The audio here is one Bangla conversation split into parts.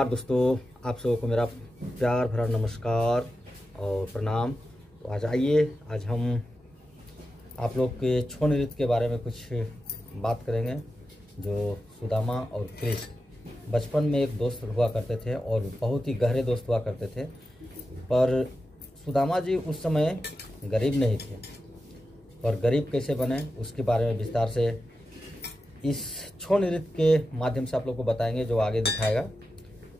नमस्कार दोस्तों, आप सबको को मेरा प्यार भरा नमस्कार और प्रणाम। तो आज हम आप लोग के छो नृत्य के बारे में कुछ बात करेंगे। जो सुदामा और कृष्ण बचपन में एक दोस्त हुआ करते थे और बहुत ही गहरे दोस्त हुआ करते थे। पर सुदामा जी उस समय गरीब नहीं थे, पर गरीब कैसे बने उसके बारे में विस्तार से इस छो नृत्य के माध्यम से आप लोग को बताएंगे, जो आगे दिखाएगा।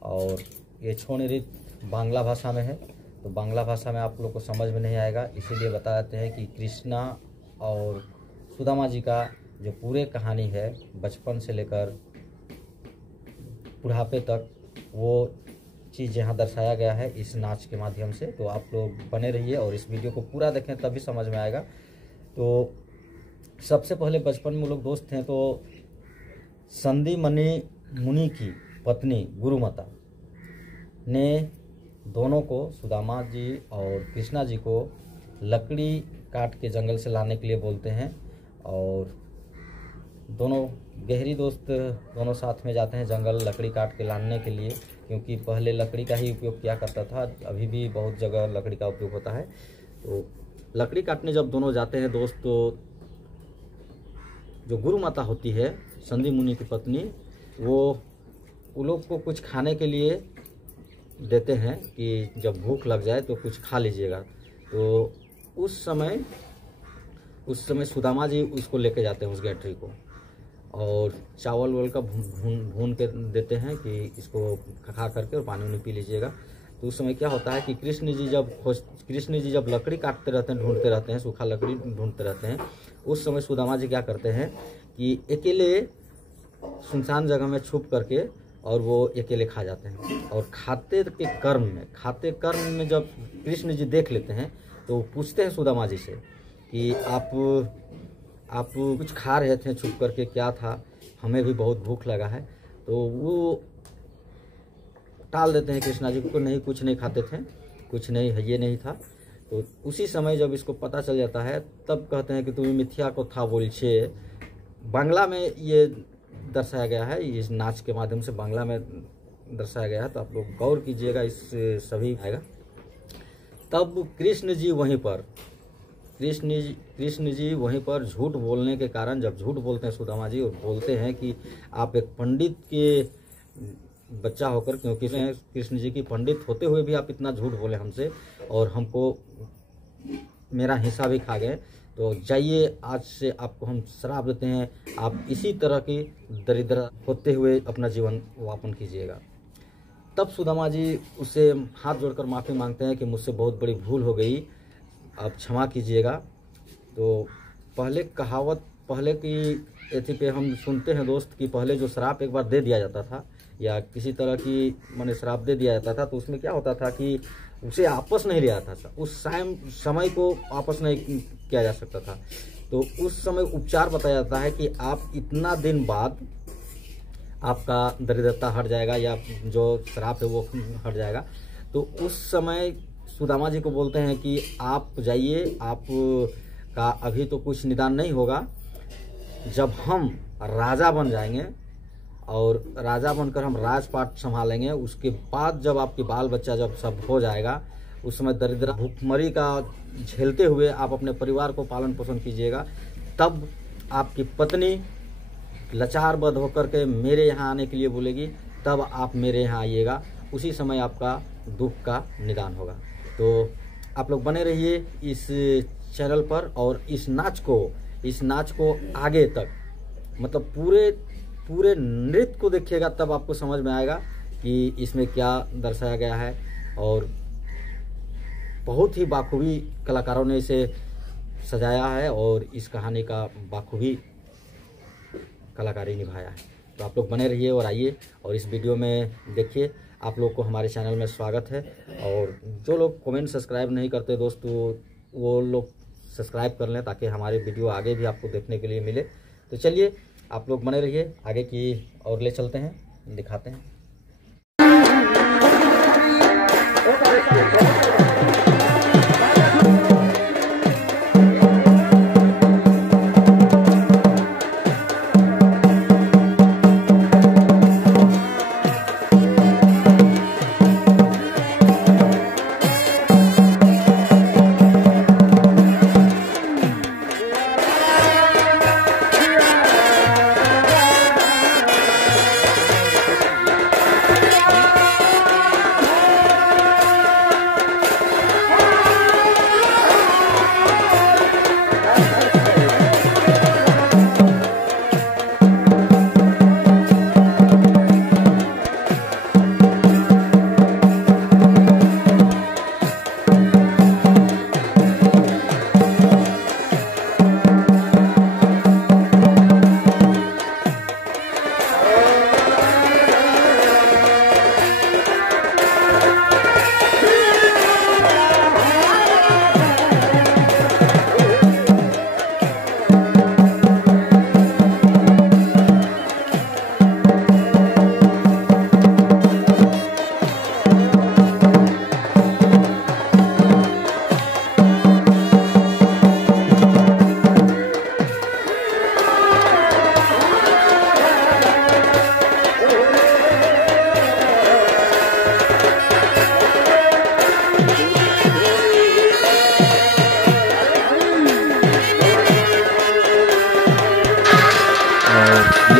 और ये छो नृत्य बांग्ला भाषा में है, तो बांग्ला भाषा में आप लोग को समझ में नहीं आएगा, इसीलिए बताते हैं कि कृष्णा और सुदामा जी का जो पूरे कहानी है बचपन से लेकर बुढ़ापे तक, वो चीज़ यहाँ दर्शाया गया है इस नाच के माध्यम से। तो आप लोग बने रहिए और इस वीडियो को पूरा देखें, तभी समझ में आएगा। तो सबसे पहले बचपन में लोग दोस्त थे, तो संदी मणि मुनि की पत्नी गुरुमाता ने दोनों को, सुदामा जी और कृष्णा जी को, लकड़ी काट के जंगल से लाने के लिए बोलते हैं। और दोनों गहरी दोस्त दोनों साथ में जाते हैं जंगल लकड़ी काट के लाने के लिए, क्योंकि पहले लकड़ी का ही उपयोग किया करता था, अभी भी बहुत जगह लकड़ी का उपयोग होता है। तो लकड़ी काटने जब दोनों जाते हैं दोस्त, तो जो गुरु माता होती है संदी मुनि की पत्नी, वो उन लोग को कुछ खाने के लिए देते हैं कि जब भूख लग जाए तो कुछ खा लीजिएगा। तो उस समय सुदामा जी उसको लेके जाते हैं उस गैठरी को, और चावल वावल का भून के देते हैं कि इसको खा करके और पानी पी लीजिएगा। तो उस समय क्या होता है कि कृष्ण जी जब लकड़ी काटते रहते हैं, ढूंढते रहते हैं, सूखा लकड़ी ढूंढते रहते हैं, उस समय सुदामा जी क्या करते हैं कि अकेले सुनसान जगह में छुप करके और वो अकेले खा जाते हैं। और खाते कर्म में जब कृष्ण जी देख लेते हैं, तो पूछते हैं सुदामा जी से कि आप कुछ खा रहे थे छुप करके, क्या था, हमें भी बहुत भूख लगा है। तो वो टाल देते हैं कृष्णा जी को, नहीं कुछ नहीं खाते थे, कुछ नहीं है, ये नहीं था। तो उसी समय जब इसको पता चल जाता है, तब कहते हैं कि तुम्हें मिथ्या को था बोलछे। बांग्ला में ये दर्शाया गया है, इस नाच के माध्यम से बांग्ला में दर्शाया गया है, तो आप लोग गौर कीजिएगा, इस सभी आएगा। तब कृष्ण जी वहीं पर झूठ बोलने के कारण, जब झूठ बोलते हैं सुदामा जी और बोलते हैं कि आप एक पंडित के बच्चा होकर, क्योंकि कृष्ण जी की पंडित होते हुए भी आप इतना झूठ बोले हमसे और हमको मेरा हिस्सा भी खा गए, तो जाइए, आज से आपको हम श्राप देते हैं, आप इसी तरह की दरिद्र होते हुए अपना जीवन यापन कीजिएगा। तब सुदामा जी उससे हाथ जोड़कर माफ़ी मांगते हैं कि मुझसे बहुत बड़ी भूल हो गई, आप क्षमा कीजिएगा। तो पहले की एथी पे हम सुनते हैं दोस्त कि पहले जो श्राप एक बार दे दिया जाता था, या किसी तरह की माने श्राप दे दिया जाता था, तो उसमें क्या होता था कि उसे आपस नहीं लिया जाता था, उस समय को आपस नहीं किया जा सकता था। तो उस समय उपचार बताया जाता है कि आप इतना दिन बाद आपका दरिद्रता हट जाएगा, या जो श्राप है वो हट जाएगा। तो उस समय सुदामा जी को बोलते हैं कि आप जाइए, आप का अभी तो कुछ निदान नहीं होगा, जब हम राजा बन जाएंगे और राजा बनकर हम राजपाट संभालेंगे, उसके बाद जब आपके बाल बच्चा जब सब हो जाएगा, उस समय दरिद्र भूखमरी का झेलते हुए आप अपने परिवार को पालन पोषण कीजिएगा। तब आपकी पत्नी लाचार बद होकर के मेरे यहाँ आने के लिए बोलेगी, तब आप मेरे यहाँ आइएगा, उसी समय आपका दुख का निदान होगा। तो आप लोग बने रहिए इस चैनल पर, और इस नाच को आगे तक, मतलब पूरे नृत्य को देखिएगा, तब आपको समझ में आएगा कि इसमें क्या दर्शाया गया है। और बहुत ही बाखूबी कलाकारों ने इसे सजाया है और इस कहानी का बाखूबी कलाकारी निभाया है। तो आप लोग बने रहिए और आइए और इस वीडियो में देखिए। आप लोग को हमारे चैनल में स्वागत है, और जो लोग कमेंट सब्सक्राइब नहीं करते दोस्तों, वो लोग सब्सक्राइब कर लें, ताकि हमारे वीडियो आगे भी आपको देखने के लिए मिले। तो चलिए आप लोग बने रहिए, आगे की और ले चलते हैं, दिखाते हैं।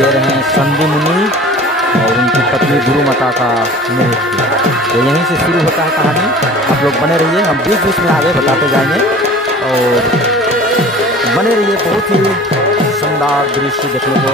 ये रहे संदी मुनि और उनकी पत्नी गुरु माता का नृत्य। तो यहीं से शुरू होता है कहानी। आप लोग बने रहिए, हम बीच बीच में आगे बताते जाएंगे और बने रहिए। बहुत ही शानदार दृश्य देखने को।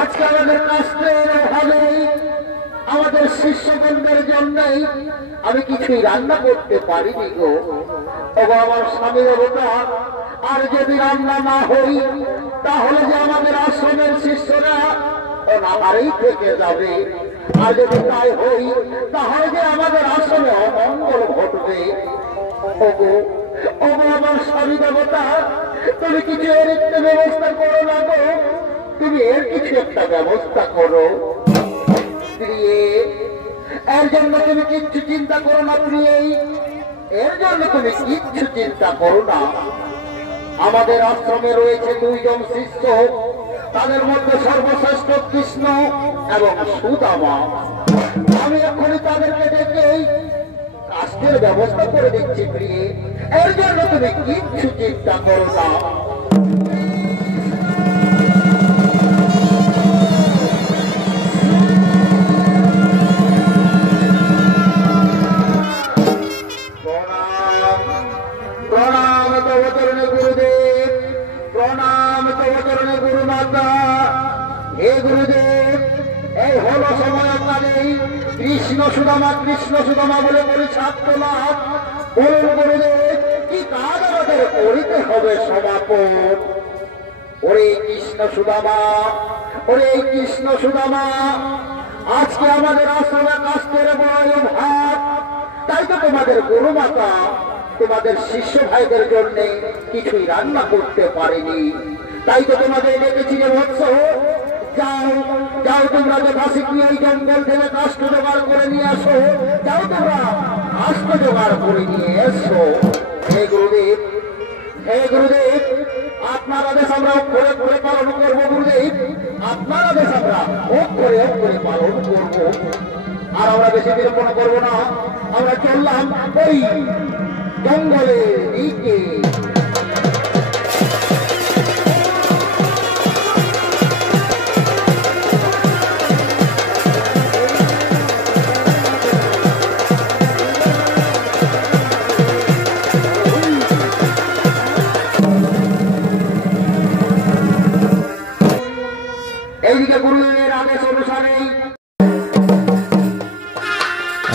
আজকে আমাদের কষ্টের অভাবে আমাদের শিষ্যগণদের জন্যই আমি কিছুই রান্না করতে পারিনি গো। তবে আমার স্বামী দেবতা, আর যদি রান্না না হই তাহলে যে আমাদের আশ্রমের শিষ্যরা অনাহারেই থেকে যাবে, আর যদি তাই হই তাহলে যে আমাদের আশ্রমে অমঙ্গল ঘটবে। ওগো ওগো আমার স্বামী দেবতা, তুমি কিছু এর একটা ব্যবস্থা করো না গো, তুমি এর কিছু একটা ব্যবস্থা করো। প্রিয়ে, এর জন্য তুমি কিচ্ছু চিন্তা করো না প্রিয়ে, এর জন্য তুমি কিচ্ছু চিন্তা করো না। আমাদের আশ্রমে রয়েছে দুইজন শিষ্য, তাদের মধ্যে সর্বশ্রেষ্ঠ কৃষ্ণ এবং সুদামা। আমি এখনই তাদেরকে ডেকে কাষ্টের ব্যবস্থা করে দিচ্ছি প্রিয়ে, এর জন্য তুমি কিচ্ছু চিন্তা করো না। প্রণাম তবচরণে গুরুদেব, প্রণাম তবচরণে গুরুমাতা। হে গুরুদেব, এই হলো সময়কালে কৃষ্ণ সুদামা বলে পরিচ্ছাদ লাভ। বলুন গুরুদেব, কি কাজ আমাদের করিতে হবে সমাপন? ওরে কৃষ্ণ সুদামা, আজকে আমাদের আশ্রমে কাষ্টের বড় ভাত, তাই তো তোমাদের গুরুমাতা তোমাদের শিষ্য ভাইদের জন্য কিছুই রান্না করতে পারেনি। তাই তো তোমাদের ডেকেছি রে বৎস, যাও যাও তোমরা যথাশীঘ্র এই জঙ্গল থেকে কাষ্ঠ জোগাড় করে নিয়ে আসো। যাও তোমরা কাষ্ঠ জোগাড় করে নিয়ে এসো। হে গুরুদেব, আপনার আদেশ আমরা অক্ষরে অক্ষরে পালন করবো। গুরুদেব, আপনার আদেশ আমরা অক্ষরে অক্ষরে পালন করবো। আর আমরা বেশি বিলম্বনা করবো না, আমরা চললাম ওই জঙ্গলের দিকে।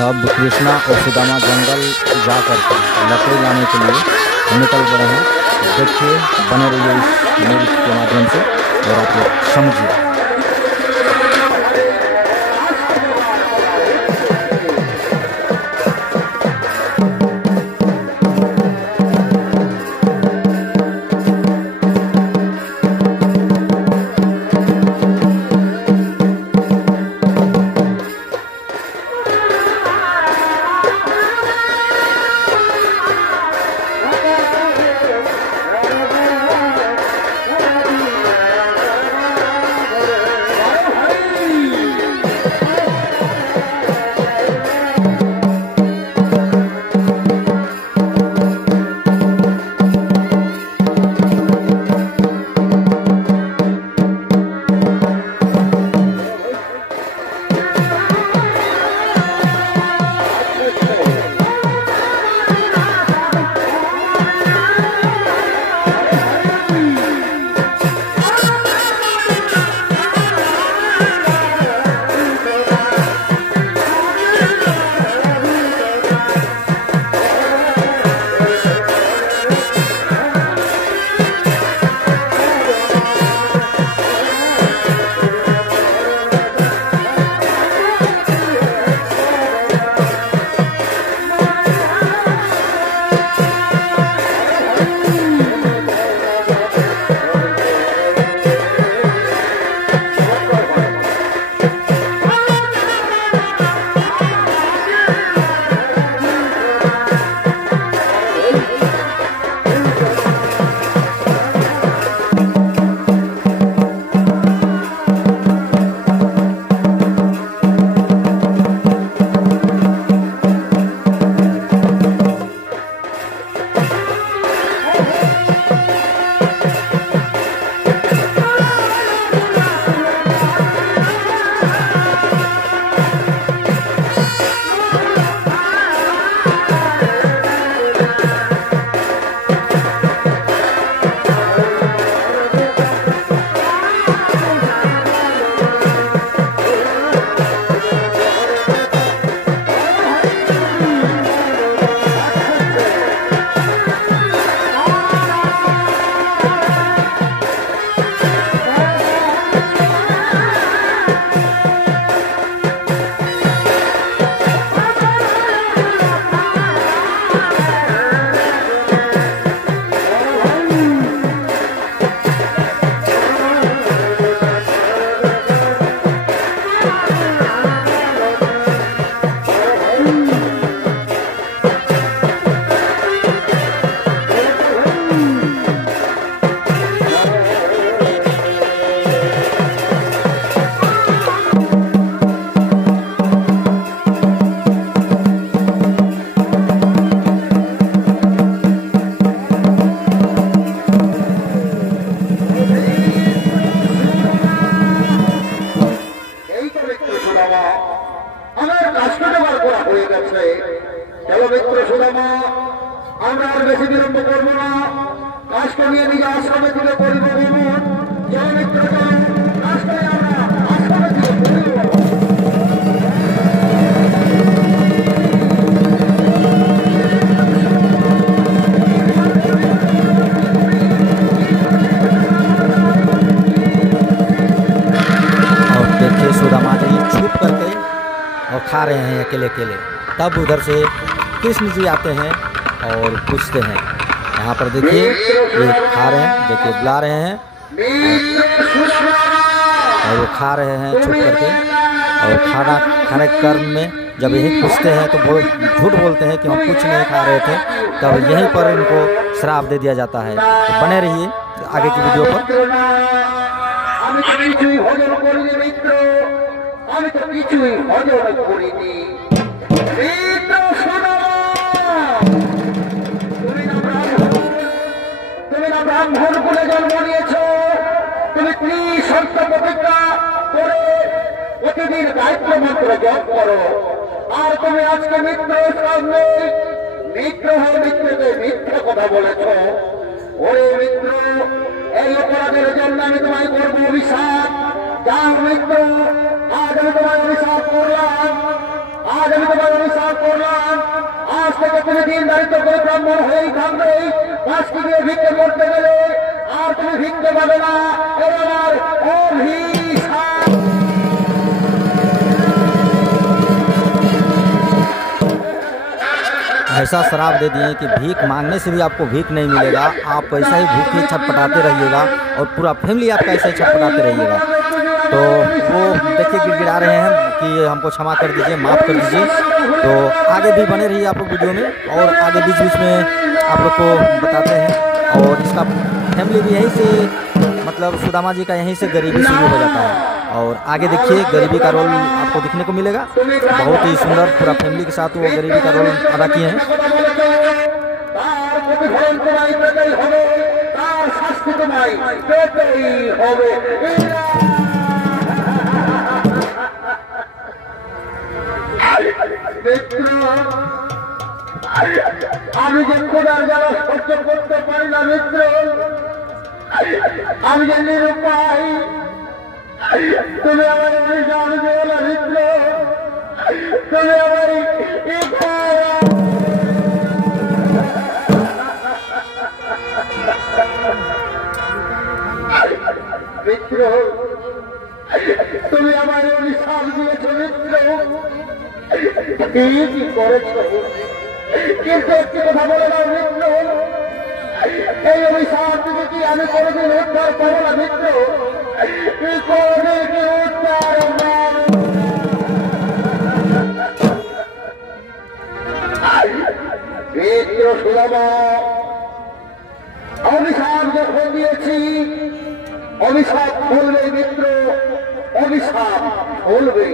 अब कृष्णा और सुदामा जंगल जा करके लकड़ी लाने के लिए निकल पड़े हैं। देखिए, बने रहिए इस न्यूज़ के माध्यम से और आप लोग समझिए। चलो मित्र सुदामा আমরা আর বেশি বিলম্ব করব না, কাজটা নিয়ে নিজে আশ্রমে তুলে পড়ব। চলো মিত্র, চলো কাজটা আমরা আশ্রমে তুলে পড়ব। और देखिए सुदामा जी छुप करके और खा रहे हैं अकेले अकेले। तब उधर से कृष्ण जी आते हैं और पूछते हैं। यहाँ पर देखिए ये खा रहे हैं, देखिए बुला रहे हैं और वो खा रहे हैं छुप करके। और खाने के क्रम में जब यही पूछते हैं तो झूठ बोलते हैं कि हम कुछ नहीं खा रहे थे। तब यहीं पर इनको श्राप दे दिया जाता है। तो बने रहिए आगे की वीडियो पर। ব্রাহ্মণ কুলে জন্ম নিয়েছ, তুমি ত্রিসত্য প্রতিজ্ঞা করে প্রতিদিন গায়ত্রী মন্ত্র জপ করো। আর তুমি আজকে মিত্রের সামনে মিত্র হয়ে মিত্রকে মিথ্যা কথা বলেছ। ওরে মিত্র, এই অপরাধের জন্য আমি তোমায় করবো অভিশাপ। যাও মিত্র, আজ আমি তোমায় অভিশাপ করলাম, আজ আমি তোমায় অভিশাপ বিলম্বন হয়েই থাকবে। পাঁচটি দিয়ে ভিক্ষে করতে গেলে আর তুমি ভিক্ষে পাবে না। এবার অভিশাপ। ऐसा शराब दे दिए कि भीख मांगने से भी आपको भीख नहीं मिलेगा, आप ऐसा ही भूखे छटपटाते रहिएगा और पूरा फैमिली आपका ऐसे ही छटपटाते रहिएगा। तो वो देखिए गिड़गिड़ा रहे हैं कि हमको क्षमा कर दीजिए, माफ़ कर दीजिए। तो आगे भी बने रहिए आप लोग वीडियो में, और आगे बीच बीच में आप लोग को बताते हैं। और इसका फैमिली भी यहीं से, मतलब सुदामा जी का यहीं से गरीबी शुरू हो जाता है। और आगे देखिए गरीबी का रोल आपको दिखने को मिलेगा। बहुत ही सुंदर पूरा फैमिली के साथ वो गरीबी का रोल अदा किए हैं। আমি যে খোদার জ্বালা সহ্য করতে পারি না মিত্র, আমি যে নিরুপায়, তুমি আমার অভিশাপ দিও না মিত্র, তুমি আমার মিত্র, তুমি আমার অভিশাপ দিয়েছ মিত্র, কি করেছ? কিন্তু একটি কথা বলে দাও মিত্র, এই অভিশাপ থেকে কি আমি কোনদিন উদ্ধার করবো না মিত্র? কোনদিন কি উদ্ধার? মিত্র সুদামা, অভিশাপ যখন দিয়েছি অভিশাপ বলবে মিত্র, অভিশাপ বলবে।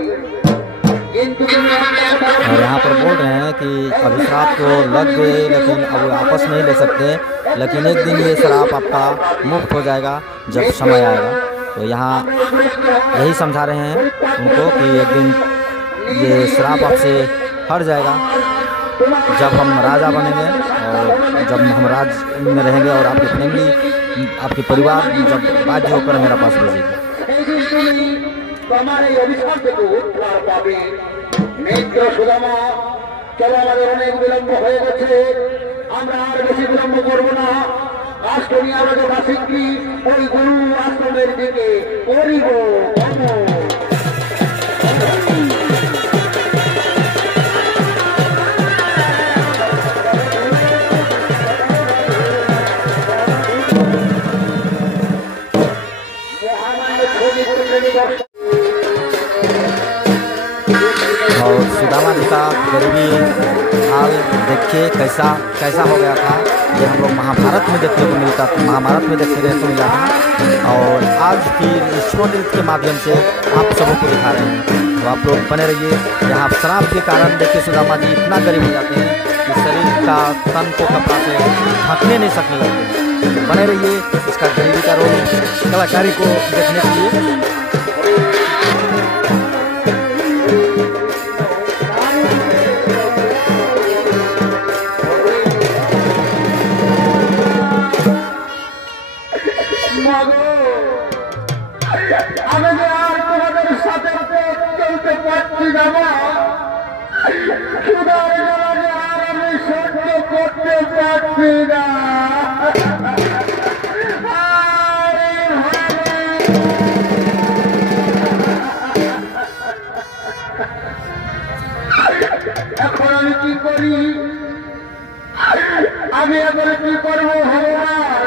और यहाँ पर बोल रहे हैं कि अभिशाप तो लग गए लेकिन अब वापस नहीं ले सकते, लेकिन एक दिन ये शराब आपका मुक्त हो जाएगा जब समय आएगा। तो यहाँ यही समझा रहे हैं उनको कि एक दिन ये शराब आपसे हट जाएगा जब हम राजा बनेंगे, और जब हम राज में रहेंगे और आपकी फैमिली, आपके परिवार जब बाध्य होकर मेरा पास भेजेगी। আমার এই অভিশাপ থেকে উদ্ধার পাবে। মিত্র সুদামা, চলো আমাদের অনেক বিলম্ব হয়ে গেছে, আমরা আর বেশি বিলম্ব করবো না। রাষ্ট্র নিয়ে আমরা যথা শীঘ্রই ওই গুরু আশ্রমের দিকে করিব। और सुदामा जी का गरीबी हाल देखिए कैसा कैसा हो गया था। ये हम लोग महाभारत में देखने को मिलता था, महाभारत में देखने को मिला था, और आज फिर इस शो नृत्य के माध्यम से आप सबों को दिखा रहे हैं। तो आप लोग बने रहिए। यहाँ शराब के कारण देखिए सुदामा जी इतना गरीब हो जाते हैं कि शरीर का तन को कपड़ा से ढकने नहीं सकने लगते। तो बने रहिए इसका गरीबी का रोल कलाकारी को देखने के लिए। আমি যে আর তোমাদের সাথে চলতে পারছি না, সুদার জ্বালা আর আমি সহ্য করতে পারছি না। এখন আমি কি করি? আমি এখন কি করবো ভগবান?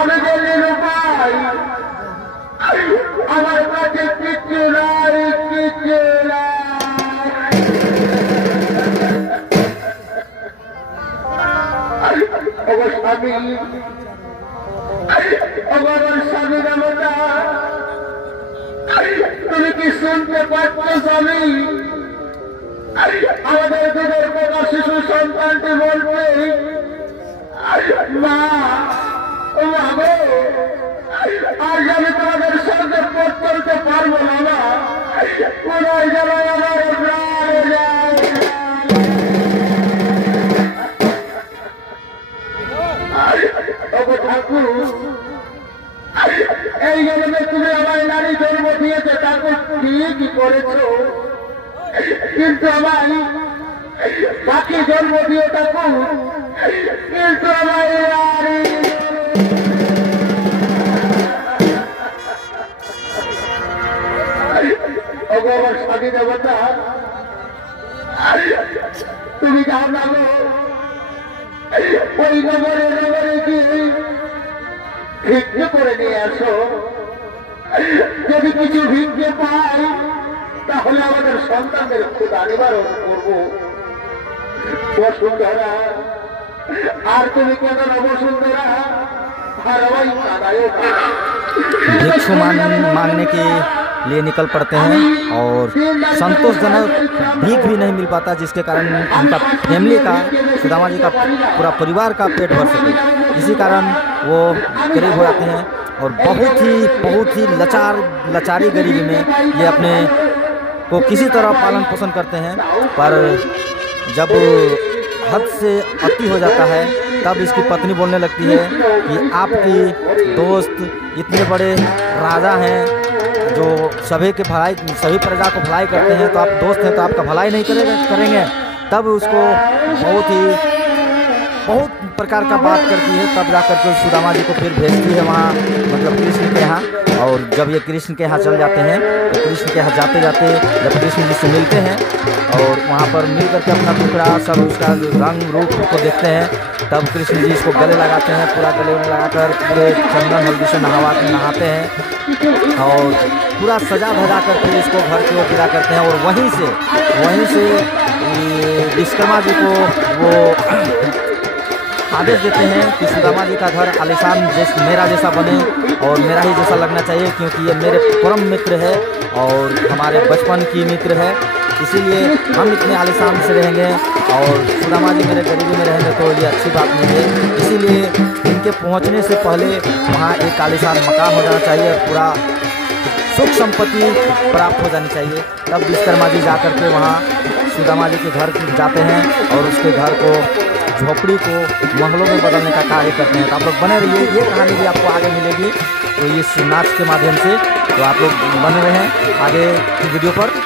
আমি যে নিরুপায়, আমার কাছে কিছু নাই, কিছু স্বামী, আমার স্বামী রামদা, তুমি কি শুনতে পাচ্ছ স্বামী? আমাদের দুধের পোকা শিশু সন্তানটি বলবে, মা ও গো, আজ আমি তোমাদের সঙ্গে পথ চলতে পারবো না, মা কোন জায়গায় আমার প্রাণ যায়। ঠাকুর, এই জন্মে তুমি আমার নারী জন্ম দিয়েছে, ঠাকুর ঠিকই করেছ, কিন্তু আমায় বাকি জন্ম দিয়ে ঠাকুর, কিন্তু আমার আমার স্বামী দেবতা, তুমি যাও না গো, ওই নগরে নগরে গিয়ে ভিক্ষে করে নিয়ে আসো। যদি কিছু ভিক্ষে পাই তাহলে আমাদের সন্তানদের ক্ষুধা নিবারণ করবো। বসুন্ধরা, আর তুমি কেন বসুন্ধরা, আর ওই কাদায় भिक्षु मांगने के लिए निकल पड़ते हैं और संतोषजनक भीख भी नहीं मिल पाता, जिसके कारण उनका फैमिली का, सुदामा जी का पूरा परिवार का पेट भर सके। इसी कारण वो गरीब हो जाते हैं और बहुत ही लाचारी गरीबी में ये अपने को किसी तरह पालन पोषण करते हैं। पर जब हद से अति हो जाता है तब इसकी पत्नी बोलने लगती है कि आपकी दोस्त इतने बड़े राजा हैं जो सभी प्रजा को भलाई करते हैं, तो आप दोस्त हैं तो आपका भलाई नहीं करेंगे। तब उसको बहुत प्रकार का बात करती है। तब जाकर के सुदामा जी को फिर भेजती है वहाँ, मतलब कृष्ण के यहाँ। और जब ये कृष्ण के यहाँ चल जाते हैं तो कृष्ण के यहाँ जाते जाते जब कृष्ण जी से मिलते हैं और वहाँ पर मिल करके अपना टुकड़ा सब उसका रंग रूप को देखते हैं, तब कृष्ण जी इसको गले लगाते हैं। पूरा गले में लगाकर पूरे चंदन हल्दी से नहाते हैं और पूरा सजा धजा कर फिर इसको घर की ओर विदा करते हैं। और वहीं से विश्वकर्मा जी को वो आदेश देते हैं कि सुदामा जी का घर आलिशान मेरा जैसा बने और मेरा ही जैसा लगना चाहिए, क्योंकि ये मेरे परम मित्र है और हमारे बचपन की मित्र है, इसीलिए हम इतने आलिशान से रहेंगे और सुदामा जी मेरे गरीबी में रहेंगे तो ये अच्छी बात नहीं है। इसीलिए इनके पहुंचने से पहले वहाँ एक आलिशान मकान हो जाना चाहिए और पूरा सुख संपत्ति प्राप्त हो जानी चाहिए। तब विश्वकर्मा जी जाकर के वहाँ सुदामा जी के घर जाते हैं और उसके घर को, झोपड़ी को महलों में बदलने का कार्य करते हैं। तो आप लोग बने रहिए, ये कहानी भी आपको आगे मिलेगी तो इस नाच के माध्यम से। तो आप लोग बने रहें आगे की वीडियो पर।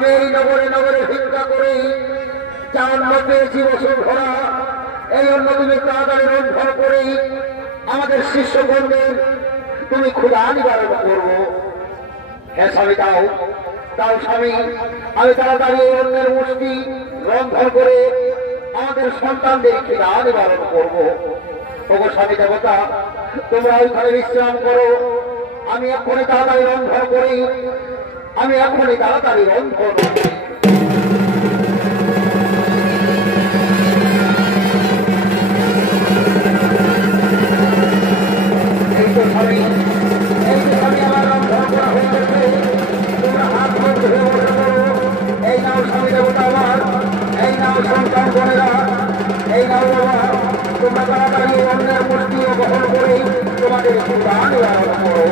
আমি এই নগরে নগরে ভিক্ষা করি, যা অন্ন পেয়েছি বসুন্ধরা, এই অন্ন তুমি তাড়াতাড়ি রন্ধন করে আমাদের শিষ্যগণদের তুমি ক্ষুধা নিবারণ করবো। হ্যাঁ স্বামী, দাও দাও স্বামী, আমি তাড়াতাড়ি এই অন্যের মুষ্টি রন্ধন করে আমাদের সন্তানদের ক্ষুধা নিবারণ করবো। ওগো স্বামী দেবতা, তোমরা ওইখানে বিশ্রাম করো, আমি এক্ষুনি তাড়াতাড়ি রন্ধন করি, আমি এক্ষুনি তাড়াতাড়ি রন্ধন করি। এই তো স্বামী, আমার রন্ধন করা হয়ে গেছে, তোমরা হাত মুখ ধুয়ে বসে করো। এই নাও স্বামী দেবতা আমার, এই নাও সন্তান বোনেরা, এই নাও বাবা, তোমরা তাড়াতাড়ি অন্যের মুষ্টি বহন করে তোমাদের ক্ষুধা নিবারণ করো।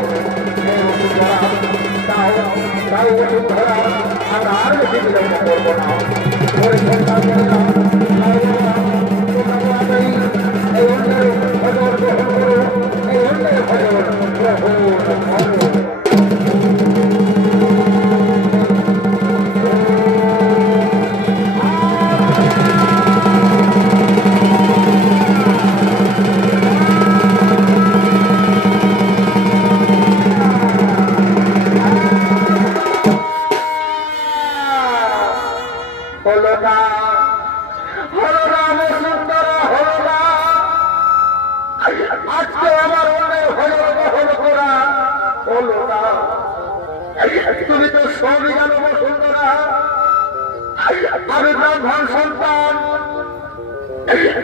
তাও বসুন্ধরা, আমরা আর বেশি বিলম্ব করবো না। সন্তান বোনেরা, তোমরা তাড়াতাড়ি এই অন্যের ভজন গ্রহণ করো, এই অন্যের ভজন গ্রহণ করো। আজকে আমার অন্যের ভজন গ্রহণ করা হলো না। তুমি তো সবই জানো বসুন্ধরা, আমি ব্রাহ্মণ সন্তান,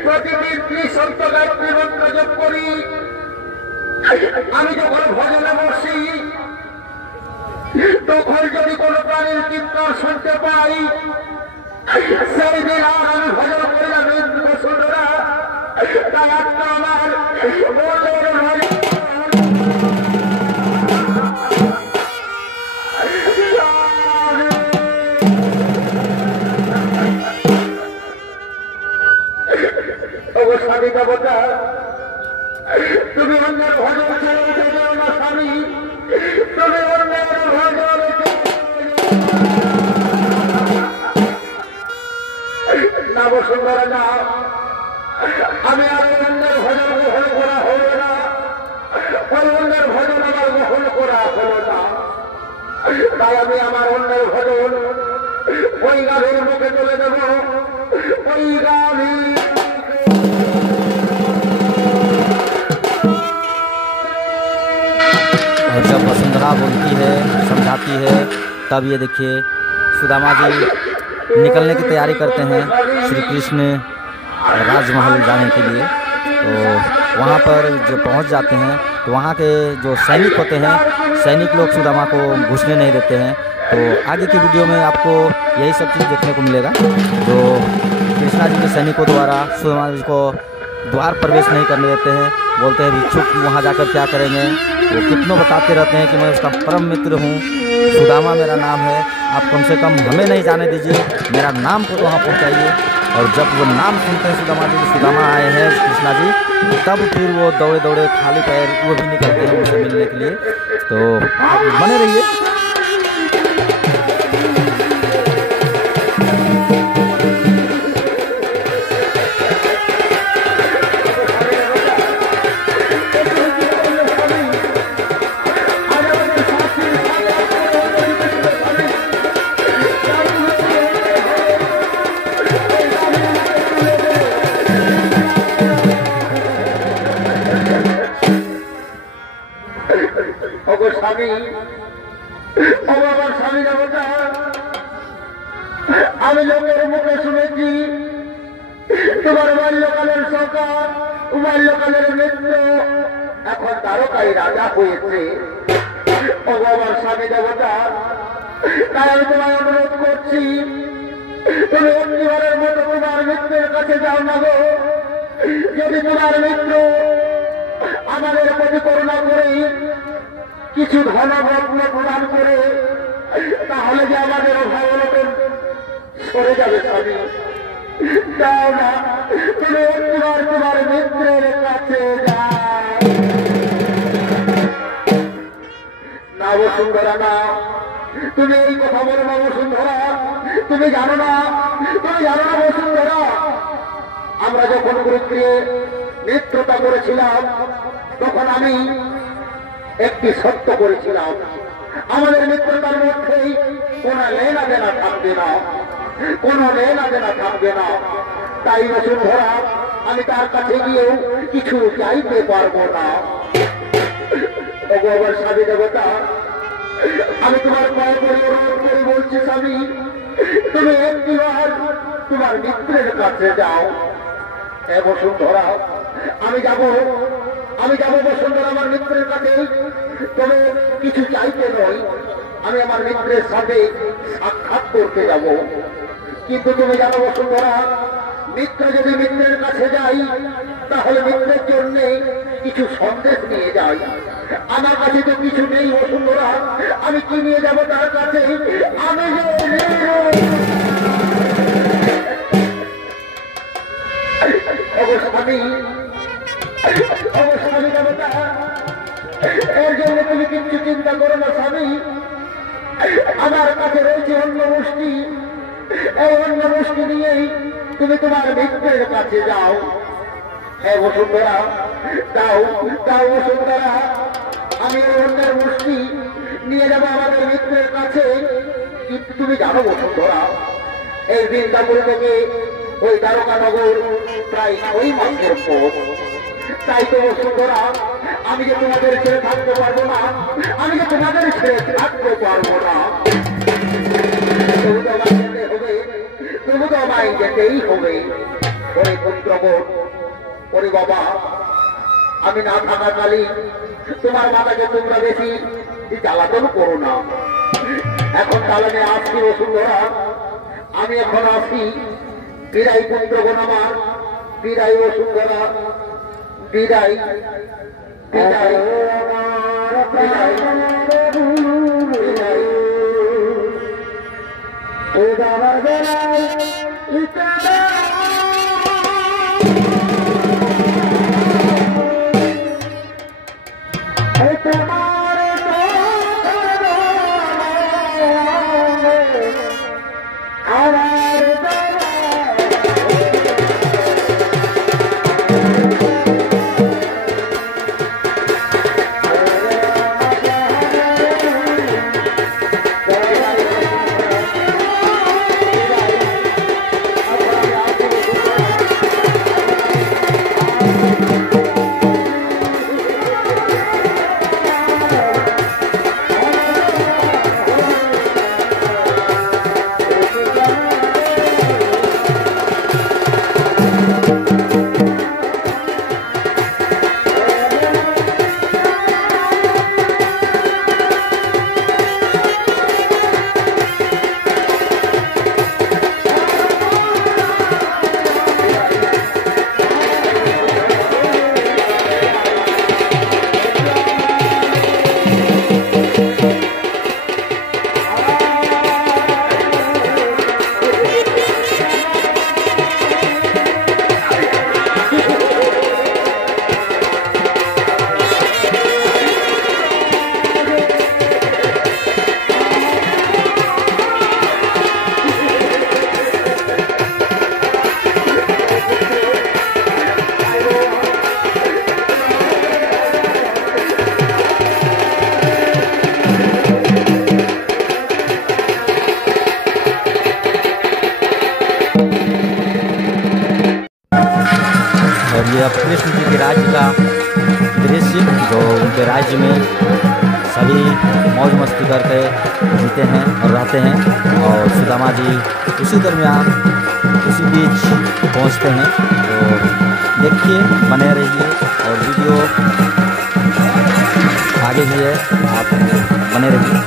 প্রতিদিন ত্রিশন্ত গায়ত্রী মন্ত্র জপ করি। আমি যখন ভজনে বসি, তখন যদি কোনো প্রাণীর চিৎকার শুনতে পাই, সেই দিন আর আমি ভজন করি না বসুন্ধরা। তাই একটা আমার স্বামী দেবতা, তুমি অন্যের ভজন ছেড়ে দেবে না স্বামী, তুমি অন্যের ভজন না বসুন্ধরা না। আমি আর অন্যের ভজন গ্রহণ করা হলো না, ওই অন্যের ভজন আমার গ্রহণ করা হলো না। তাই আমি আমার অন্যের ভজন ওই গাভীর মুখে তুলে দেব, ওই গাভী। और जब वसुंधरा बोलती है, समझाती है, तब ये देखिए सुदामा जी निकलने की तैयारी करते हैं श्री कृष्ण राजमहल जाने के लिए। तो वहाँ पर जो पहुँच जाते हैं, तो वहाँ के जो सैनिक होते हैं, सैनिक लोग सुदामा को घुसने नहीं देते हैं। तो आगे की वीडियो में आपको यही सब चीज़ देखने को मिलेगा। जो कृष्णा जी के सैनिकों द्वारा सुदामा जी को द्वार प्रवेश नहीं करने देते हैं, बोलते हैं भिक्षुक वहाँ जाकर क्या करेंगे। वो कितनों बताते रहते हैं कि मैं उसका परम मित्र हूँ, सुदामा मेरा नाम है, आप कम से कम हमें नहीं जाने दीजिए, मेरा नाम को तो वहाँ पहुँचाइए। और जब वो नाम सुनते हैं सुदामा जी, सुदामा आए हैं कृष्णा जी, तब फिर वो दौड़े दौड़े खाली पैर वो भी निकलते हैं उनसे मिलने के लिए। तो आप बने रहिए। স্বামী, আমার স্বামী দেবতা, আমি লোকের মুখে শুনেছি তোমার বাল্যকালের সকাল, বাল্যকালের মৃত্যু, এখন তারকাই রাজা হয়েছে। আমার স্বামী দেবতা, তাই আমি তোমায় অনুরোধ করছি, তুমি অগ্নিবারের মতো তোমার মৃত্যুর কাছে যাও না গো। যদি তোমার মৃত্যু আমাদের প্রতি করুণা করে কিছু ধন রত্ন প্রদান করে, তাহলে যে আমাদের অভাবনটন সরে যাবে। স্বামী যাও না, তুমি একবার তোমার মিত্রের কাছে যাও না বসুন্ধরা না। তুমি এই কথা বলো না বসুন্ধরা, তুমি জানো না বসুন্ধরা, আমরা যখন গুরুত্বে নেতৃত্ব করেছিলাম তখন আমি একটি সত্য করেছিলাম, আমাদের মিত্রতার মধ্যেই কোন লেনা দেনা থাকবে না, তাই বসুন্ধরা আমি তার কাছে গিয়েও কিছু চাইতে পারবো না। আমার স্বামী দেবতা, আমি তোমার পায়ে পড়ে অনুরোধ করে বলছি স্বামী, তুমি একটিবার তোমার মিত্রের কাছে যাও। বসুন্ধরা আমি যাব বসুন্ধরা আমার মিত্রের কাছে, তবে কিছু চাইতে নয়, আমি আমার মিত্রের সাথে সাক্ষাৎ করতে যাব। কিন্তু তুমি জানো বসুন্ধরা, মিত্র যদি মিত্রের কাছে যাই তাহলে মিত্রের জন্য কিছু সন্দেশ নিয়ে যাই, আমার কাছে তো কিছু নেই বসুন্ধরা, আমি কি নিয়ে যাব তার কাছে? আমি স্বামী দেবতা, এর জন্য তুমি কিচ্ছু চিন্তা করো না স্বামী, আমার কাছে রয়েছে অন্য মুষ্টি, এই অন্য মুষ্টি নিয়েই তুমি তোমার মিত্রের কাছে যাও। হ্যাঁ বসুন্ধরা, যাও বসুন্ধরা, আমি ওই অন্যের মুষ্টি নিয়ে যাবো আমাদের মিত্রের কাছে। কিন্তু তুমি জানো বসুন্ধরা, এই বৃন্দাবন থেকে ওই দ্বারকানগর প্রায় 6 মাসের পথ, তাই তো বসুন্ধরা আমি যে তোমাদের ছেড়ে থাকতে পারবো না, তবু তো আমায় যেতেই হবে। ওরে পুত্রবোধ, ওরে বাবা, আমি না থাকাকালীন তোমার মাতাকে তোমরা বেশি জ্বালাতন করো না। এখন তাহলে আসছি বসুন্ধরা, আমি এখন আসি। বিদায় পুত্রগণ আমার, বিদায় বসুন্ধরা, বিদায় বিদায় বিদায় अब कृष्ण जी के राज्य का दृश्य, जो उनके राज्य में सभी मौज मस्ती करके जीते हैं और रहते हैं, और सुदामा जी उसी दरमियान उसी बीच पहुंचते हैं। तो देखिए, बने रहिए, और वीडियो आगे भी है, आप बने रहिए।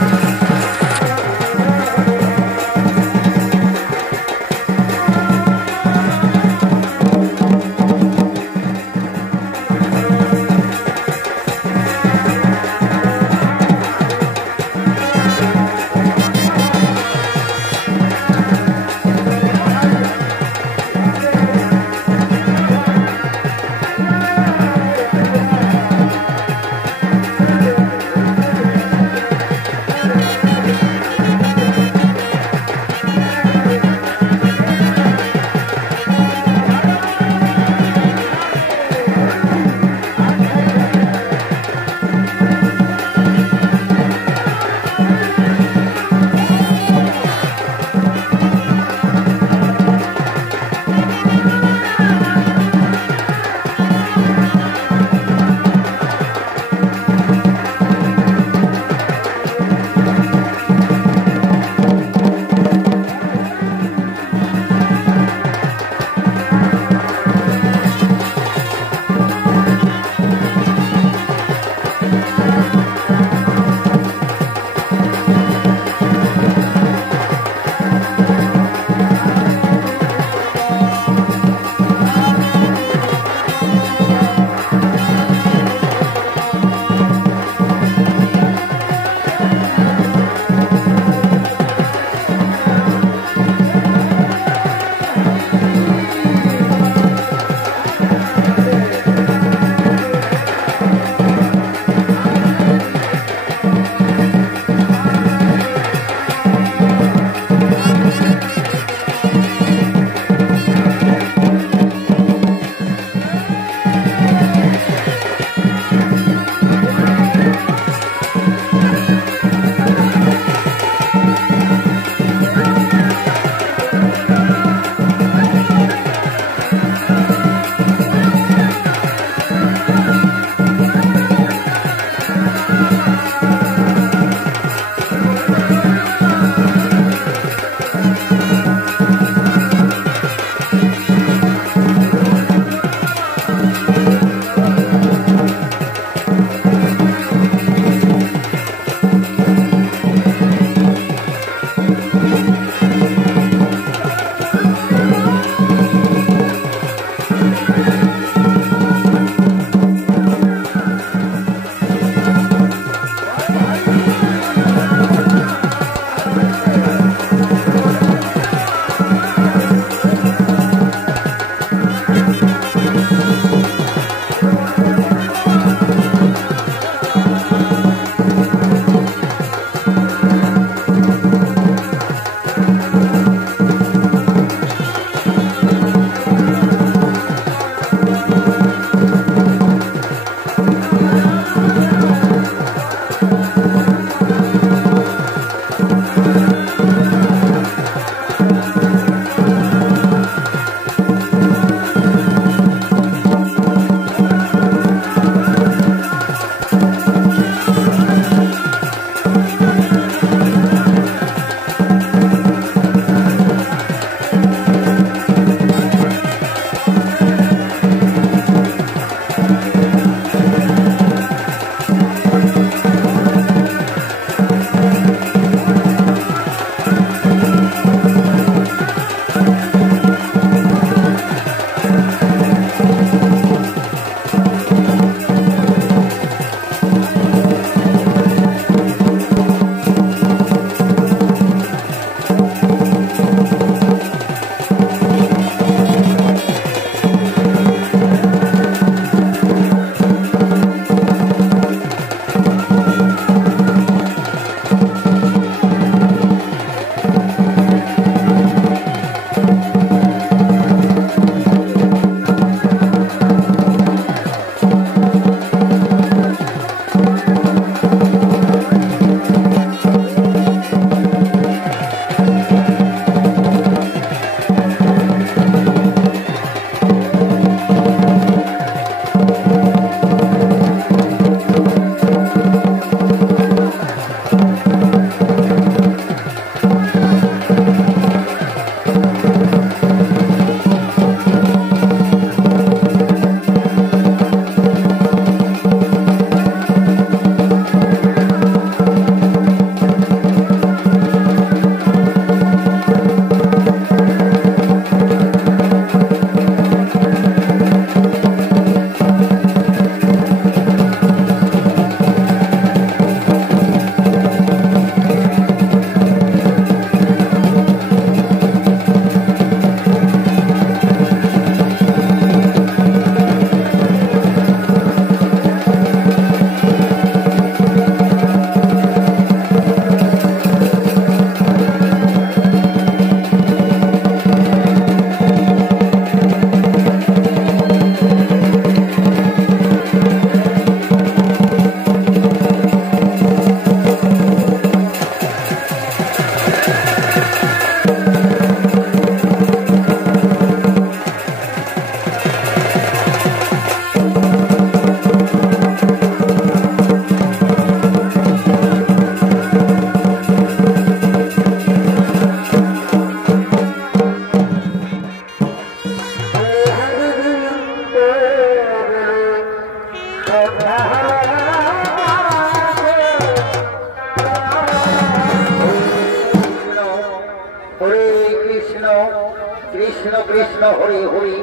কৃষ্ণ কৃষ্ণ হরে হরে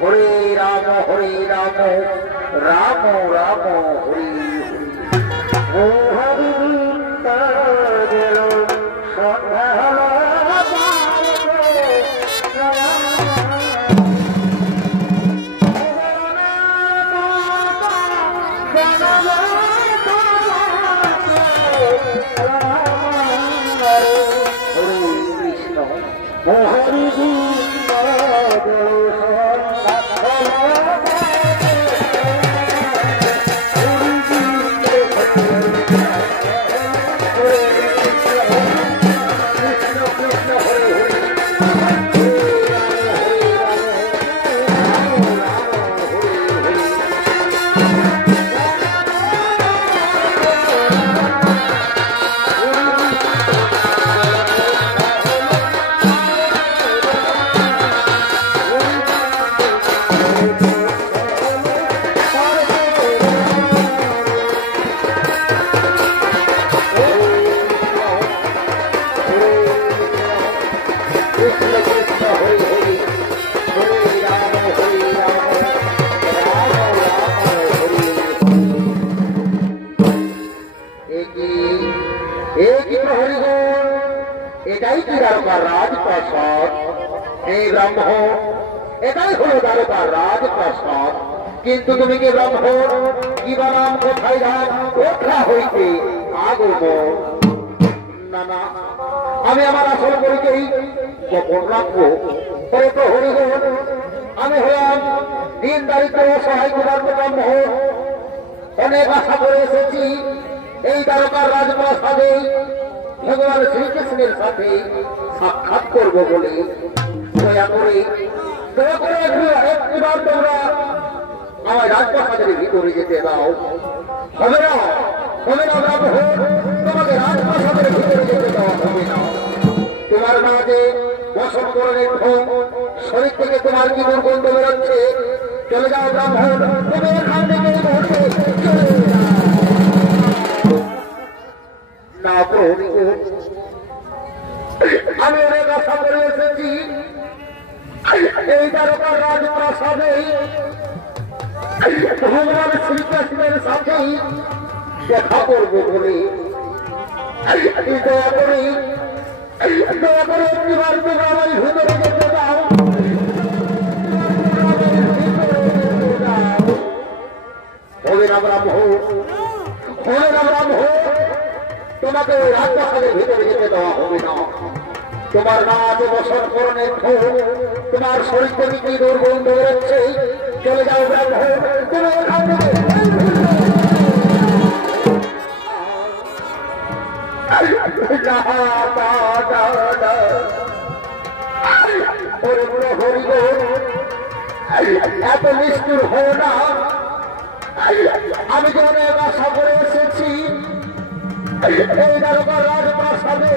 হরে রাম রাম রাম হরে হরে এটাই কি দ্বারকার রাজপ্রাসাদ? এই ব্রাহ্মণ, এটাই হলো দ্বারকার রাজপ্রাসাদ। কিন্তু তুমি কি ব্রাহ্মণ? কি বা নাম, কোথায় যান, কোথা হইতে আগমন? না না, আমি আমার আসল পরিচয় গোপন রাখবো। পরে তো হরিগণ, আমি হলাম দিন দারিদ্র অসহায় ক্ষুধার্ত ব্রাহ্মণ। অনেক আশা করে এসেছি এই দ্বারকার রাজপ্রাসাদে ভগবান শ্রীকৃষ্ণের সাথে সাক্ষাৎ করব বলে। দয়া করে একবার তোমরা আমার রাজপ্রাসাদের ভিতরে যেতে দাও। হবে না, হবে না ব্রাহ্মণ, তোমাকে রাজপ্রাসাদের ভিতরে যেতে দেওয়া হবে না। তোমার মাঝে বসন্তকরণের ঢোক, শরীর থেকে তোমার কি দুর্গন্ধ বেরোচ্ছে। চলে যাও ব্রাহ্মণ, তুমি এখান থেকে এই মুহূর্তে চলে যাও। না প্রভু, আমি অনেক আশা করে এসেছি এই দ্বারকার রাজপ্রাসাদে ভগবান শ্রীকৃষ্ণের সাথে দেখা করবো বলে। দয়া করে একবার তোমরা আমার ভিতরে যেতে দাও। হবে না ব্রাহ্মণ, হবে না ব্রাহ্মণ, তোমাকে ওই রাজপ্রাসাদের ভিতরে যেতে দেওয়া হবে না। তোমার নাচ বসন করণের ঢোক, তোমার শরীর থেকে কি দুর্গন্ধ বেরোচ্ছে। চলে যাও ব্রাহ্মণ, তুমি এখান থেকে এত নিষ্ঠুর হো না। আমি যে অনেক আশা করে এসেছি এই দ্বারকার রাজপ্রাসাদে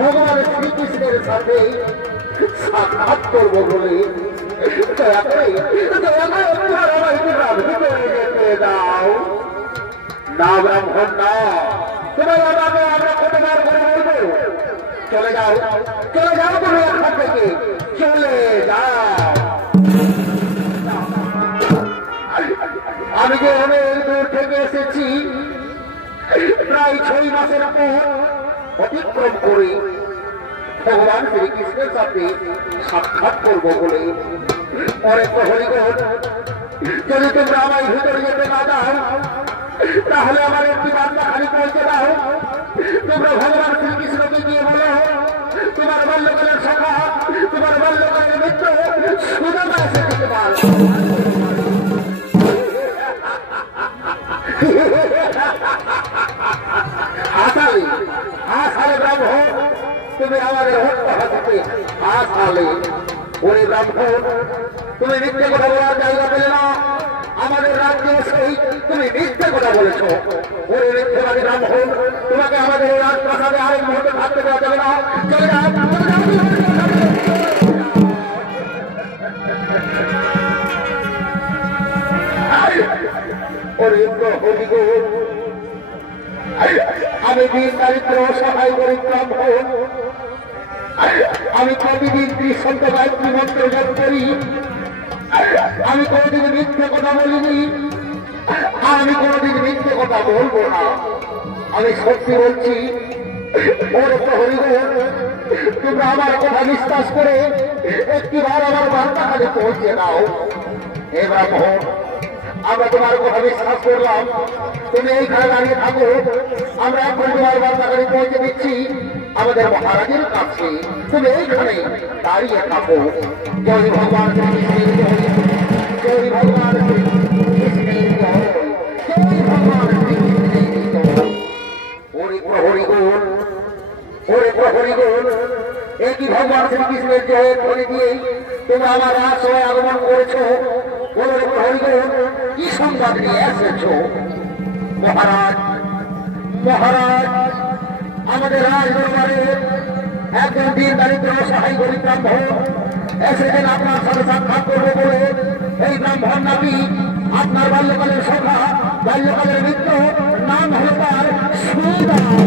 ভগবান শ্রীকৃষ্ণের সাথে সাক্ষাৎ করব বলে। দয়া করে যেতে দাও। না ব্রাহ্মণ না, তোমার আমাকে আমরা কতবার করে বলবো চলে যাও, চলে যাও, তুমি এখান থেকে চলে যাও। আমি যে অনেক দূর থেকে এসেছি, প্রায় 6 মাসের পর অতিক্রম করে ভগবান শ্রীকৃষ্ণের সাথে সাক্ষাৎ করব বলে। পরে হরিগণ, যদি তোমরা আমার ভিতরে যেতে না দাও তাহলে আমার একটি বার্তা খালি পৌঁছে দাও। তোমরা ভগবান শ্রীকৃষ্ণকে গিয়ে বলো তোমার বাল্যকালের সখা, তোমার বাল্যকালের মিত্র সুদামা এসে দিতে পারো। হাসালে ব্রাহ্মণ, তুমি আমাদের হত্যা হাসালে। ওরে ব্রাহ্মণ, তুমি মিথ্যে কথা বলার জায়গা পেলে না। আমাদের রাজ্যে সেই তুমি মিথ্যে কথা বলেছ। ওরে মিথ্যেবাদী ব্রাহ্মণ, তোমাকে আমাদের রাজপ্রাসাদে আরেক মুহূর্তে থাকতে দেওয়া যাবে না। চলে যাও, আমি দিন দারিদ্র সহায় গরিব ব্রাহ্মণ, আমি প্রতিদিন ত্রিশন্ত গায়ত্রী মন্ত্র জপ করি, আমি কোনোদিন মিথ্যে কথা বলিনি, আমি কোনোদিন মিথ্যে কথা বলবো না, আমি সত্যি বলছি। ওর প্রহরী তোমরা আমার কথা বিশ্বাস করে একটিবার আমার বার্তাখানে পৌঁছে দাও। হে ব্রাহ্মণ, আমরা তোমার কথা বিশ্বাস করলাম, তুমি এইখানে দাঁড়িয়ে থাকো, আমরা এখন তোমার বার্তাখানে পৌঁছে দিচ্ছি আমাদের মহারাজের কাছে। তুমি এইখানে দাঁড়িয়ে থাকো। জয় ভগবান শ্রীকৃষ্ণের জয়, জয় ভগবান শ্রীকৃষ্ণের জয়, জয় ভগবান শ্রীকৃষ্ণের জয়। ওরে প্রহরী গোল, ওরে প্রহরী গোল, একই ভগবান শ্রীকৃষ্ণের জয়ের ধ্বনি দিয়ে তোমরা আমার রাজসভায় আগমন করেছো। ওরে প্রহরী গোল, কি সংবাদ নিয়ে এসেছো? মহারাজ, মহারাজ, আমাদের রাজ দরবারে একজন দিন দারিদ্র সহায় গরিব ব্রাহ্মণ এসেছেন আপনার সাথে সাক্ষাৎ করবে বলে। এই ব্রাহ্মণ নাকি আপনার বাল্যকালের সখা, বাল্যকালের মিত্র, নাম হল তার সুদাম।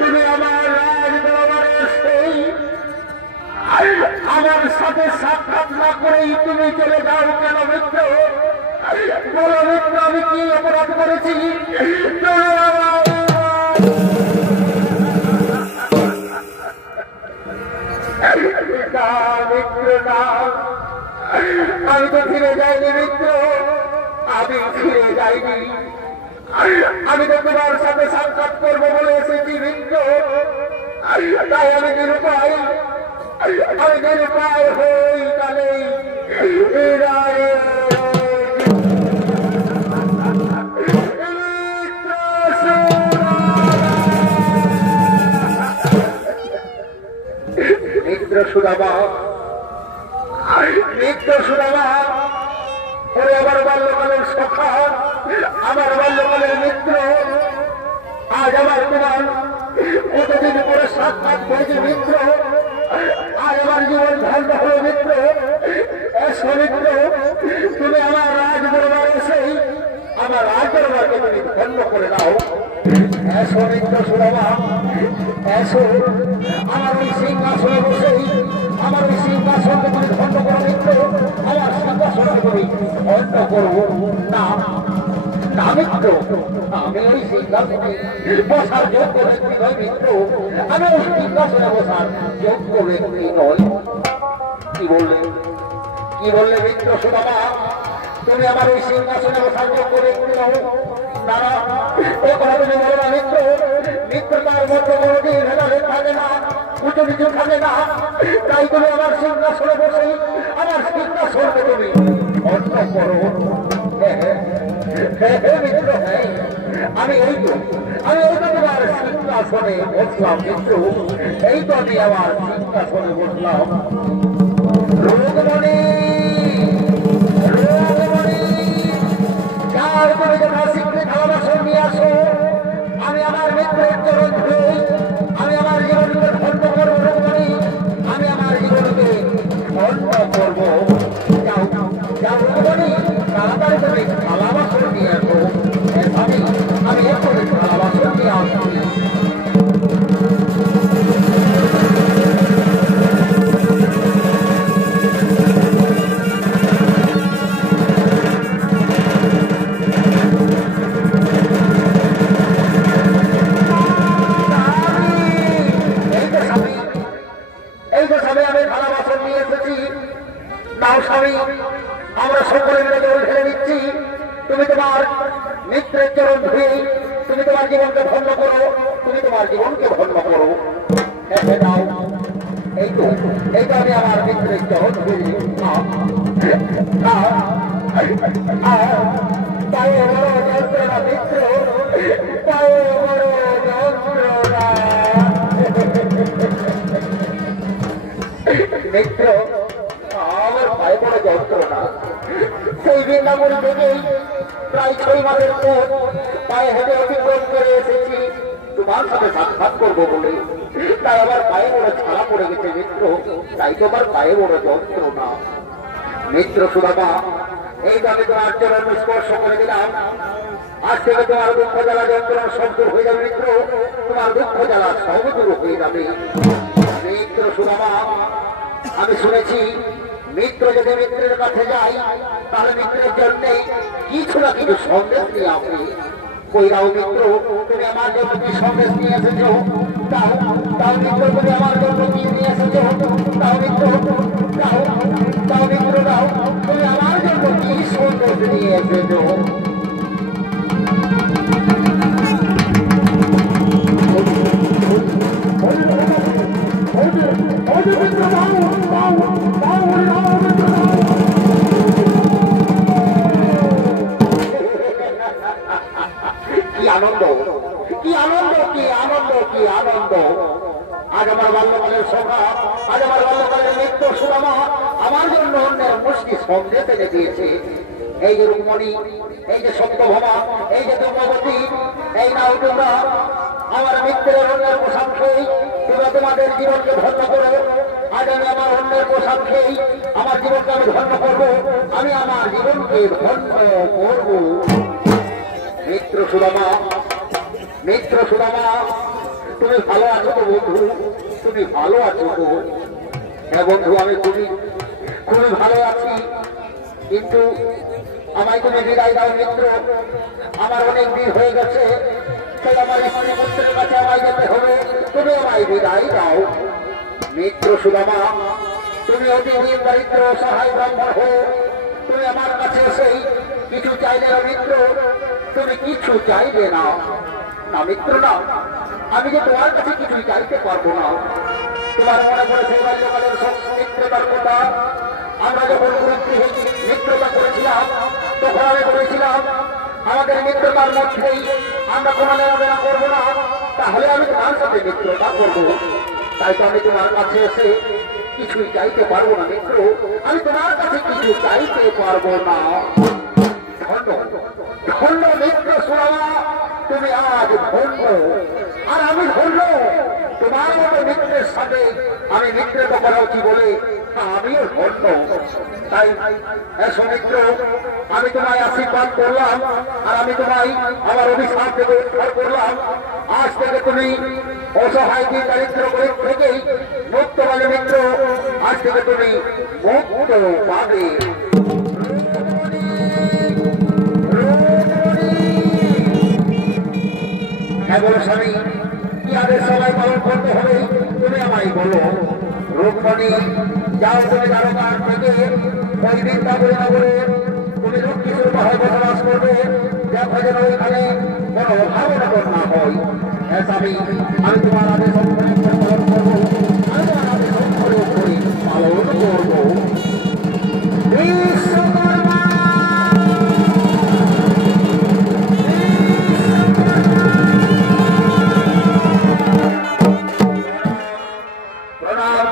তুমি আমার রাজ দরবারে সেই আমার সাথে সাক্ষাৎ না করেই তুমি চলে যাও কেন মিত্র? বলো মিত্র, আমি কি অপরাধ করেছি? তুমি আমার মিত্র না, আমি তো ফিরে যাইনি মিত্র, আমি ফিরে যাইনি। আমি তো তোমার সাথে সাক্ষাৎ করবো বলে এসেছি মিত্র, তাই আমি নিরুপায়, আমি নিরুপায় হই কালেই মিত্র সুদামা, মিত্র সুদামা, ওরে আমার বাল্যকালের সখা, আমার বাল্যকালের মিত্র, আজ আমার তোমার কতদিন পরে সাক্ষাৎ করেছি মিত্র, আজ আমার জীবন ধন্য হল মিত্র। এসো মিত্র, তুমি আমার রাজ দরবার এসেই আমার রাজ দরবারকে তুমি ধন্য করে দাও। এসো মিত্র সুদামা, এসো, আমার ওই সিংহাসনে বসেই আমার ওই সিংহাসনকে তুমি ধন্য করো মিত্র, আমার সিংহাসনকে তুমি ধন্য করবো না। না মিত্র, আমি ওই সিংহাসনে বসার যোগ্য ব্যক্তি নয় মিত্র, আমি ওই সিংহাসনে বসার যোগ্য ব্যক্তি নই। কি বললে, কি বললে মিত্র সুদামা? তুমি আমার ওই সিংহাসনে বসার যোগ্য ব্যক্তি নও? না, ও কথা তুমি বলো না মিত্র। মিত্র তার মধ্যে কোনোদিন ভেদাভেদ থাকে না, উঁচু নিচু থাকে না, তাই তুমি আমার সিংহাসনে বসেই আমার সিংহাসনকে তুমি অন্য করো। মিত্র, আমি এই তো তোমার সিংহাসনে বসলাম মিত্র, এই তো আমি আমার সিংহাসনে বসলাম। রোগমণি, রোগমণি, যার তুমি যথা শীঘ্রই ভালোবাসা নিয়ে আসো, আমি আমার মিত্রের চরণ ধুই, আমি আমার জীবনকে ধন্য করবো। রোগমণি, আমি আমার জীবনকে ধন্য করবো। যাও যাও রোগমণি, তাড়াতাড়ি তুমি ভালোবাসা নিয়ে আসো। আমি এখন ভালোবাসা নিয়ে আসছি। আমরা সকলে মিলে জল ঢেলে দিচ্ছি, তুমি তোমার মিত্রের চরণ ধুয়ে তুমি তোমার জীবনকে ধন্য করো, তুমি তোমার জীবনকে ধন্য করো। এই তো আমি আমার মিত্রের চরণ ধুয়ে পায়ে বড় যন্ত্রণা মিত্র, পায়ে বড় যন্ত্রণা। মিত্র আমার পায়ে বড় যন্ত্রণা। সেই বৃন্দাবন থেকেই প্রায় 6 মাসের পর পায়ে হেঁটে অতিক্রম করে এসেছি তোমার সাথে সাক্ষাৎ করবো বলে। তাই আমার পায়ে বড় ছাড়া পড়ে গেছে মিত্র, তাই তোমার পায়ে বড় যন্ত্রণা। মিত্র সুদামা, এই যে আমি তোমার চরণ স্পর্শ করে দিলাম, আজ থেকে তোমার দুঃখ জ্বালা যন্ত্রণা সব দূর হয়ে যাবে মিত্র, তোমার দুঃখ জ্বালা সব দূর হয়ে যাবে। মিত্র সুদামা, আমি শুনেছি মিত্র যদি মিত্রের কাছে যায় তাহলে মিত্রের জন্য কিছু না কিছু সন্দেশ নিয়ে আসবে। কইরাও মিত্র, তুমি আমার জন্য কি সন্দেশ নিয়ে এসেছো? তাও মিত্র, তুমি আমার জন্য কি নিয়ে এসেছো? তাও মিত্র, তাও মিত্র, দাও তুমি আমার জন্য কি সন্দেশ নিয়ে এসেছো? কি আনন্দ, কি আনন্দ, কি আনন্দ, কি আনন্দ! আজ আমার বাল্যকালের সভা, আজ আমার বাল্যকালের মিত্র সুদামা আমার জন্য অন্যের মুষ্টি সন্দেশ এনে দিয়েছে। এই যে রুকমণি, এই যে সত্যভামা, এই যে দুর্গাবতী, এই নাও তোমরা আমার মিত্রের অন্যের পোশাক খেয়ে তোমরা তোমাদের জীবনকে ধন্য করো। আজ আমি আমার অন্যের পোশাক খেয়ে আমার জীবনকে আমি ধন্য করবো, আমি আমার জীবনকে ধন্য করবো। মিত্র সুদামা, মিত্র সুদামা, তুমি ভালো আছো তো বন্ধু? তুমি ভালো আছো তো? হ্যাঁ বন্ধু, আমি খুবই ভালো আছি, কিন্তু আমায় তুমি বিদায় দাও মিত্র। আমার অনেক দিন হয়ে গেছে, তাই আমার স্ত্রী পুত্রের কাছে আমায় যেতে হবে, তুমি আমায় বিদায় দাও। মিত্র সুদামা, তুমি অতি দিন দারিদ্র সহায় ব্রাহ্মণ হয়ে তুমি আমার কাছে এসেই কিছু চাইলে না মিত্র, তুমি কিছু চাইবে না। না মিত্র, না, আমি যে তোমার কাছে কিছুই চাইতে পারবো না। তোমার মনে পড়েছে বাল্যকালের সব মিত্রতার কথা। আমরা যখন মিত্রতা করেছিলাম তখন আমি বলেছিলাম আমাদের মিত্রতার মধ্যেই আমরা কোনো লেনাদেনা করবো না, তাহলে আমি তোমার সাথে মিত্রতা করবো। তাই তো আমি তোমার কাছে এসে কিছুই চাইতে পারবো না মিত্র, আমি তোমার কাছে কিছু চাইতে পারবো না। ধন্য ধন্য মিত্র সুদামা, তুমি আজ ধন্য, আর আমি ধন্য তোমার মতো মিত্রের সাথে আমি মিত্রতা করা উচিত বলে আমিও ধন্য। তাই এসো মিত্র, আমি তোমায় আশীর্বাদ করলাম, আর আমি তোমায় আমার অভিশাপ থেকে উদ্ধার করলাম। আজ থেকে তুমি অসহায় দিন দারিদ্র থেকেই মুক্ত পাবে মিত্র, আজ থেকে তুমি মুক্ত পাবে। বলো স্বামী, কি আদেশ সবাই পালন করতে হবে তুমি আমায় বলো। রুকমণি, যাও তুমি দ্বারকার থেকে ওই বৃন্দাবন নগরে তুমি লক্ষ্মীপুর পাহাড়ে বসবাস করবে, দেখো যেন ওইখানে কোনো অভাবনগর না হয়। হ্যাঁ স্বামী, আমি তোমার আদেশ পালন করবো, আমি তোমার আদেশ পালন করবো। বিশ্বকর্মা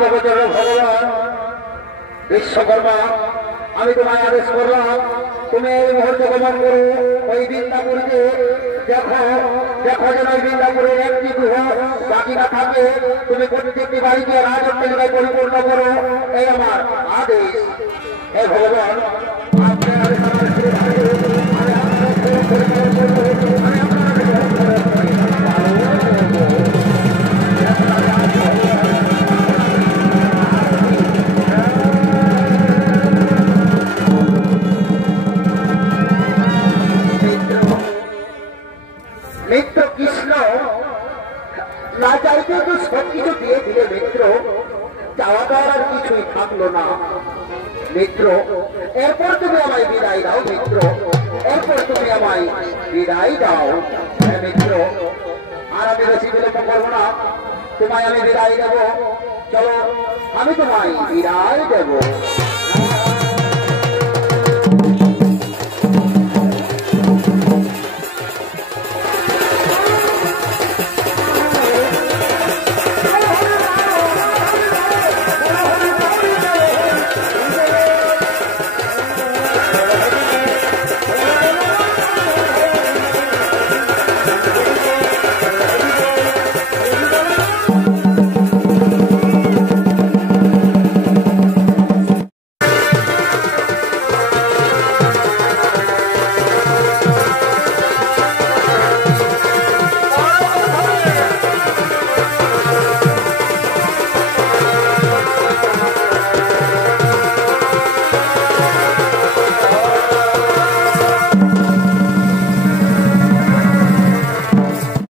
ভগবান বিশ্বকর্মা, আমি তোমায় আদেশ করলাম তুমি এই মুহূর্তে গমন করো ওই বৃন্দাপুরীতে। দেখো দেখো যেন ওই বৃন্দাপুরের একটি গৃহ বাকি না থাকে, তুমি প্রত্যেকটি বাড়িকে রাজত্বের পরিপূর্ণ করো, এই আমার আদেশ। হে ভগবান, আপনার আদেশ আমার মিত্র কৃষ্ণ না চাইতে তো সবকিছু দিয়ে দিলে মিত্র, চাওয়া দেওয়ার আর কিছুই থাকলো না মিত্র। এরপর তুমি আমায় বিদায় দাও মিত্র, এরপর তুমি আমায় বিদায় দাও। হ্যাঁ মিত্র, আর আমি বেশি বিলম্ব করবো না, তোমায় আমি বিদায় দেবো। চলো, আমি তোমায় বিদায় দেবো।